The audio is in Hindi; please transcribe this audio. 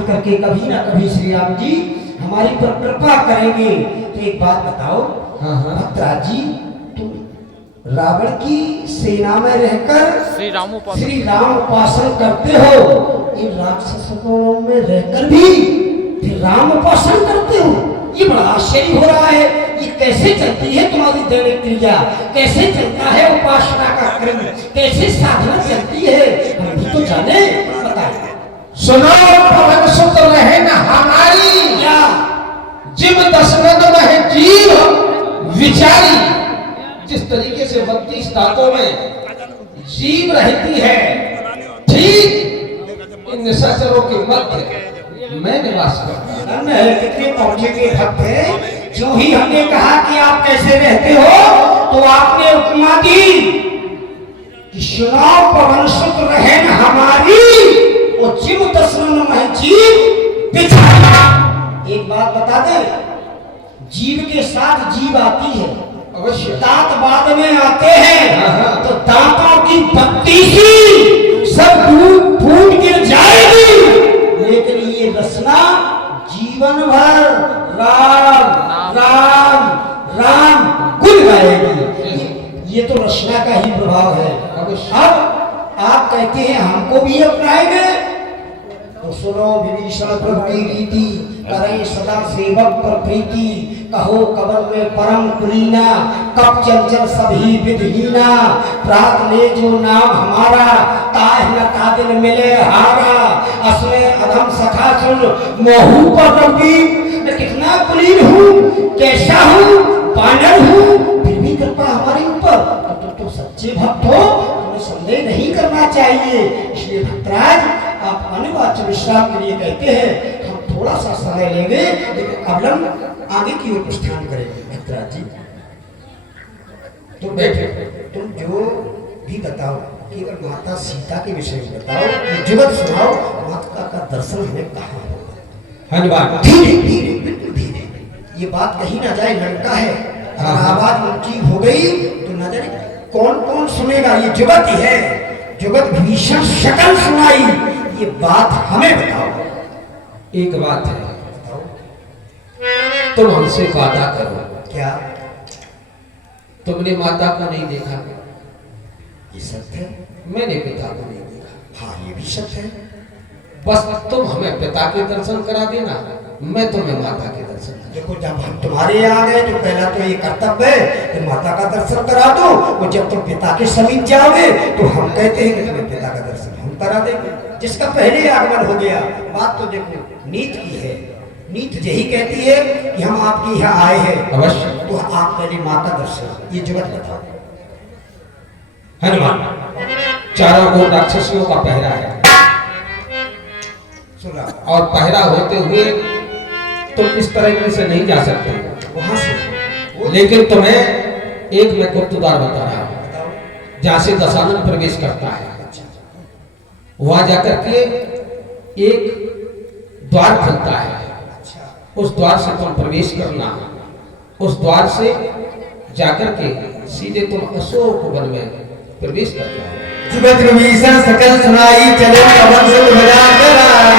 मान करके कभी ना कभी श्री राम जी हमारी पर कृपा करेंगे। तो एक बात बताओ भद्राज जी, तुम रावण की सेना में रहकर श्री राम उपासन करते हो, इन राक्षसों में रहकर भी फिर राम उपासन करते हो, ये बड़ा आश्चर्य हो रहा है। ये कैसे चलती है तुम्हारी दैनिक क्रिया, कैसे चलता है उपासना का क्रम, कैसे साधना चलती है, हम भी तो जाने, बताए। सुनो पवन सुत रहे न हमारी, क्या जिम दशरथ में जीव विचारी। जिस तरीके से 32 दांतों में जीव रहती है, ठीक इन निशाचरों के मध्य मैं निवास करता हूं। कितने पहुंचे के भक्त हैं। जो ही हमने कहा कि आप कैसे रहते हो, तो आपने उपमा दी कि सुनो पवन सुत रहे न हमारी, वो जिम दशरथ में जीव बिछाया। एक बात बता दे, जीव के साथ जीव आती है, अवश्य दांत बाद में आते हैं, तो दांतों की 32 सब फूट गिर जाएगी, लेकिन ये रचना जीवन भर राम राम राम गुण गाएगी। ये तो रचना का ही प्रभाव है। अब आप कहते हैं हमको भी अपनाएंगे, तो सुनो विभीषण प्रभु की रीति, करें सदा सेवक पर प्रीति, कहो कबल में परम कुलीना, कब चंचल सभी विधहीना, प्रात ले जो नाम हमारा, ताह न तादिन मिले हारा, असले अधम सखा सुन मोहू पर रबी। मैं कितना कुलीन हूँ, कैसा हूँ, बानर हूँ, फिर भी कृपा हमारे ऊपर। तो सच्चे भक्त हो, तुम्हें संदेह नहीं करना चाहिए। इसलिए भक्तराज आप अनिवार्य विश्राम के लिए कहते हैं, हम थोड़ा सा समय लेंगे, लेकिन अब हम आगे की ओर प्रस्थान करेंगे। भक्तराज जी तुम बैठे, तुम जो भी बताओ, केवल माता सीता के विषय में बताओ, ये जुगत सुनाओ, माता का दर्शन हमें कहाँ होगा। धन्यवाद। धीरे धीरे, बिल्कुल धीरे, ये बात कहीं ना जाए, लड़का है, अगर आवाज ऊंची हो गई तो न जाने कौन कौन सुनेगा। ये जुगत ही है, जुगत भीषण शकल सुनाई, ये बात हमें बताओ। एक बात है, बताओ तुम हमसे वादा करो, क्या तुमने माता को नहीं देखा, ये सत्य है? मैंने पिता को नहीं देखा, हाँ ये भी सत्य है। बस तुम हमें पिता के दर्शन करा देना, मैं तुम्हें माता के दर्शन करा। देखो जब हम तुम्हारे यहाँ गए तो पहला तो ये कर्तव्य है कि माता का दर्शन करा दो, और जब तुम पिता के समीप जाओगे तो हम कहते हैं कि तुम्हें पिता का दर्शन हम करा देंगे। जिसका पहले आगमन हो गया, बात तो देखो नीत की है, नीत यही कहती है कि हम आपके यहाँ आए हैं, अवश्य, तो आप पहले माँ का दर्शन, ये जुगत बताओ। हनुमान, चारों ओर राक्षसियों का पहरा है, सुना और पहरा होते हुए तुम इस तरह से नहीं जा सकते, वहां से, लेकिन तुम्हें एक मैं गुप्त द्वार बता रहा हूं, जहां से दशानन प्रवेश करता है। वहां जाकर के एक द्वार खुलता है, उस द्वार से तुम प्रवेश करना, उस द्वार से जाकर के सीधे तुम अशोक वन में प्रवेश कर जाओ। जुगत विभीषण सकल सुनाई, चले पवन सुत बजा कर